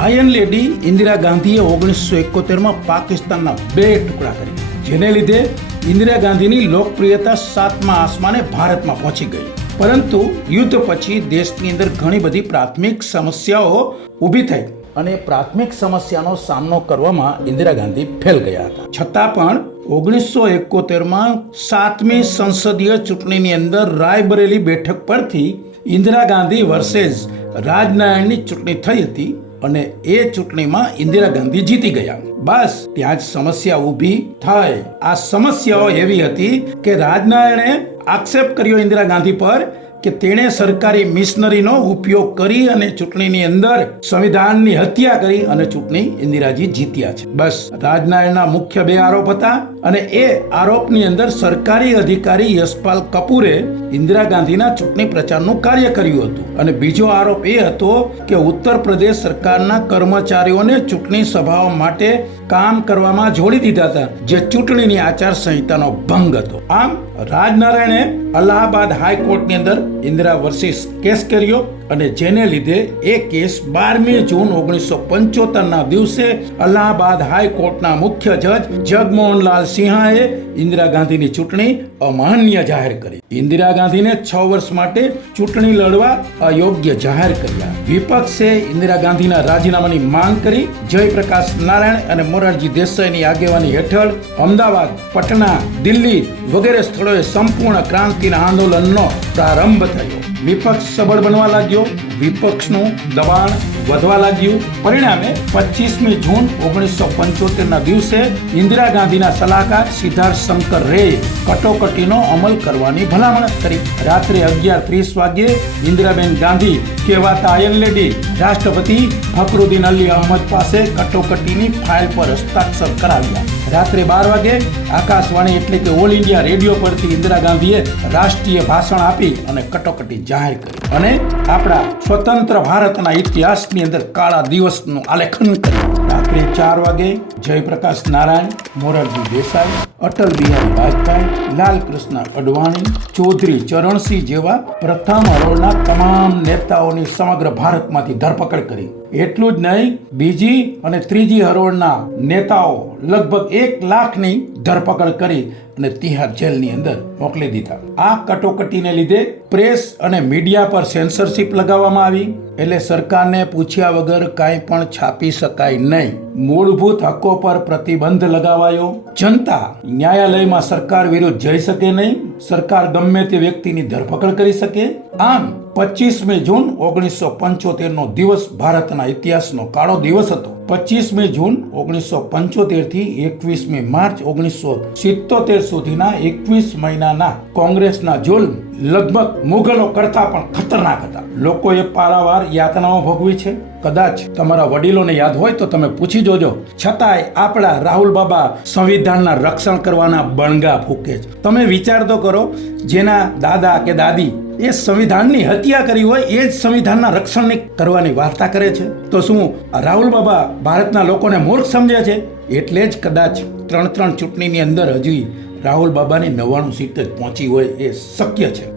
Ion lady Indira ગાંધીએ ઓગણીસો એકોતેરમાં પાકિસ્તાનના બે ટુકડા કર્યા. જેને લીધે ઇન્દિરા ગાંધીની લોકપ્રિયતા સાતમા આસમાને ભારતમાં પહોંચી ગઈ. પરંતુ યુદ્ધ પછી દેશની અંદર ઘણી બધી પ્રાથમિક સમસ્યાઓ ઊભી થઈ અને પ્રાથમિક સમસ્યાનો સામનો કરવામાં ઇન્દિરા ગાંધી ફેલ ગયા હતા. છતાં પણ ઓગણીસો એકોતેરમાં સાતમી સંસદીય ચૂંટણીની અંદર રાયબરેલી બેઠક પરથી ઇન્દિરા ગાંધી વર્સેસ રાજનારાયણની ચૂંટણી થઈ હતી. અને એ ચૂંટણીમાં ઇન્દિરા ગાંધી જીતી ગયા. બસ, ત્યાં જ સમસ્યા ઊભી થઈ. આ સમસ્યાઓ એવી હતી કે રાજનારાયણે આક્ષેપ કર્યો ઇન્દિરા ગાંધી પર કે તેણે સરકારી મિશનરીનો ઉપયોગ કરી અને ચૂંટણીની અંદર સંવિધાનની હત્યા કરી અને ચૂંટણી ઇન્દિરાજી જીત્યા છે. બસ, રાજનારાયણના મુખ્ય બે આરોપ હતા અને એ આરોપની અંદર સરકારી અધિકારી યશપાલ કપૂરે ઇન્દિરા ગાંધીના ચૂંટણી પ્રચારનું કાર્ય કર્યું હતું. અને બીજો આરોપ એ હતો કે ઉત્તર પ્રદેશ સરકારના કર્મચારીઓને ચૂંટણી સભાઓ માટે કામ કરવામાં જોડી દીધા હતા, જે ચૂંટણીની આચાર સંહિતાનો ભંગ હતો. આમ, રાજનારાયણે અલ્હાબાદ હાઈકોર્ટની અંદર ઇન્દિરા વર્સિસ કેસ કર્યો અને જેને લીધે એ કેસ બારમી જૂન ઓગણીસો પંચોતેરના દિવસે અલ્હાબાદ હાઈકોર્ટના મુખ્ય જજ જગમોહનલાલ સિંહાએ ઇન્દિરા ગાંધીની ચૂંટણી અમાન્ય જાહેર કરી. ઇન્દિરા ગાંધીને છ વર્ષ માટે ચૂંટણી લડવા અયોગ્ય જાહેર કર્યા. વિપક્ષે ઇન્દિરા ગાંધીના રાજીનામાની માંગ કરી જયપ્રકાશ નારાયણ અને મોરારજી દેસાઈની આગેવાની હેઠળ અમદાવાદ, પટના, દિલ્હી વગેરે સ્થળોએ સંપૂર્ણ ક્રાંતિના આંદોલનનો પ્રારંભ થયો. વિપક્ષ સબળ બનવા લાગ્યો. વિપક્ષનું દબાણ વધવા લાગ્યું. પરિણામે પચીસમી જૂન ઓગણીસો પંચોતેરના દિવસે ઇન્દિરા ગાંધીના સલાહકાર સિદ્ધાર્થ શંકર રે કટોકટીનો અમલ કરવાની ભલામણ કરી. રાત્રે અગિયાર ત્રીસ વાગ્યે ઇન્દિરાબેન ગાંધી કહેવાતા આયન લેડી રાષ્ટ્રપતિ ફકરુદ્દીન અલી અહમદ પાસે કટોકટીની ફાઇલ પર હસ્તાક્ષર કરાવ્યા. રાત્રે બાર વાગે આકાશવાણી એટલે કે ઓલ ઇન્ડિયા રેડિયો પરથી ઇન્દિરા ગાંધીએ રાષ્ટ્રીય ભાષણ આપી અને કટોકટી જાહેર કરી. અને આપણા સ્વતંત્ર ભારતના ઇતિહાસની અંદર કાળા દિવસનું આલેખન કર્યું. રાત્રે ચાર વાગે જયપ્રકાશ નારાયણ, મોરારજી દેસાઈ, અટલ બિહારી વાજપેયી, લાલકૃષ્ણ અડવાણી, ચૌધરી ચરણસિંહ જેવા પ્રથમ હરોળના તમામ નેતાઓની સમગ્ર ભારતમાંથી ધરપકડ કરી. એટલું જ નહીં, બીજી અને ત્રીજી હરોળના નેતાઓ લગભગ એક લાખની ધરપકડ કરી અને તિહાર જેલની અંદર મોકલી દીધા. આ કટોકટીને લીધે પ્રેસ અને મીડિયા પર સેન્સરશિપ લગાવવામાં આવી. એટલે સરકારને પૂછ્યા વગર કાંઈ પણ છાપી શકાય નહીં. મૂળભૂત હકો પર પ્રતિબંધ લગાવાયો. જનતા ન્યાયાલયમાં સરકાર વિરુદ્ધ જઈ શકે નહીં. સરકાર ગમે તે વ્યક્તિની ધરપકડ કરી શકે. આમ પચીસમી જૂન ઓગણીસો પંચોતેર નો દિવસ ભારતના ઇતિહાસનો કાળો દિવસ હતો. પચીસમી જૂન ઓગણીસો પંચોતેરથી એકવીસમી માર્ચ ઓગણીસો સિત્તોતેર સુધીના એકવીસ મહિનાના કોંગ્રેસના જુલ્મ લગભગ મુગલો કરતા પણ ખતરનાક હતા. લોકોએ પારાવાર યાતનાઓ ભોગવી છે. કદાચ તમારા વડીલોને યાદ હોય તો તમે પૂછી જોજો. છતાંય આપણા રાહુલ બાબા સંવિધાનના રક્ષણ કરવાના બણગા ફૂકે છે. તમે વિચાર તો કરો, જેના દાદા કે દાદી એ સંવિધાનની હત્યા કરી હોય, એ જ સંવિધાનના રક્ષણની કરવાની વાર્તા કરે છે. તો શું રાહુલ બાબા ભારતના લોકોને મૂર્ખ સમજે છે? એટલે જ કદાચ ત્રણ ત્રણ ચૂંટણીની અંદર હજી રાહુલ બાબાની નવ્વાણું સીટ જ પહોંચી હોય એ શક્ય છે.